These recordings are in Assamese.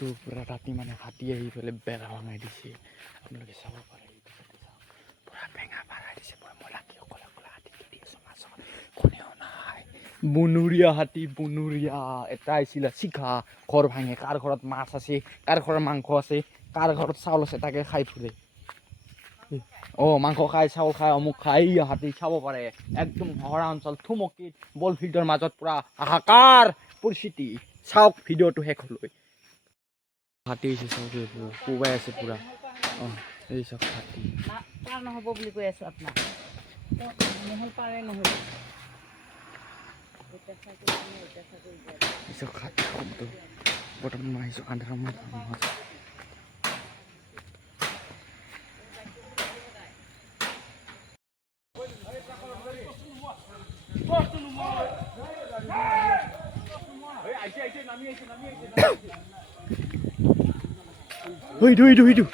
তো পুৰা ৰাতি মানে হাতী আহি পেলাই বেৰা ভাঙাই দিছে আপোনালোকে চাব পাৰে পুৰা বেঙা ভাঙাই দিছে পুৰা মই ৰাতি অকলে অকলে হাতী দি আছোঁ মাছৰ কোনেও নাই বনৰীয়া হাতী বনৰীয়া এটা আহিছিলে চিঘা ঘৰ ভাঙে কাৰ ঘৰত মাছ আছে কাৰ ঘৰত মাংস আছে কাৰ ঘৰত চাউল আছে তাকে খাই ফুৰে মাংস খাই চাউল খাই অমুক খাই হাতী চাব পাৰে একদম ভৰা অঞ্চল থুমকিত বল ফিল্ডৰ মাজত পুৰা হাহাকাৰ পৰিস্থিতি চাওক ভিডিঅ'টো শেষলৈ হাতী আহিছে চাওক কোবাই আছে পুৰা এই চাওক হাতী পাৰ নহ'ব বুলি কৈ আছোঁ আপোনাক নহ'ল পাৰে নহ'ল এই চাওক হাতী শব্দ বৰ্তমান মই আহিছোঁ আন্ধাৰত এইটো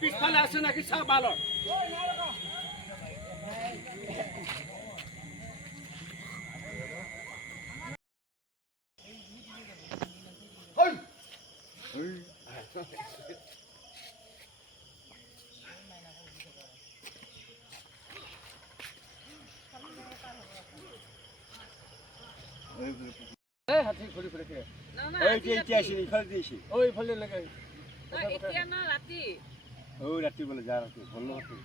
পিছফালে আছে নাকি চাহ বালৰ হাতী ঘূৰি ফুৰে ৰাতি বোলে যা ৰাতি ভাল হাতী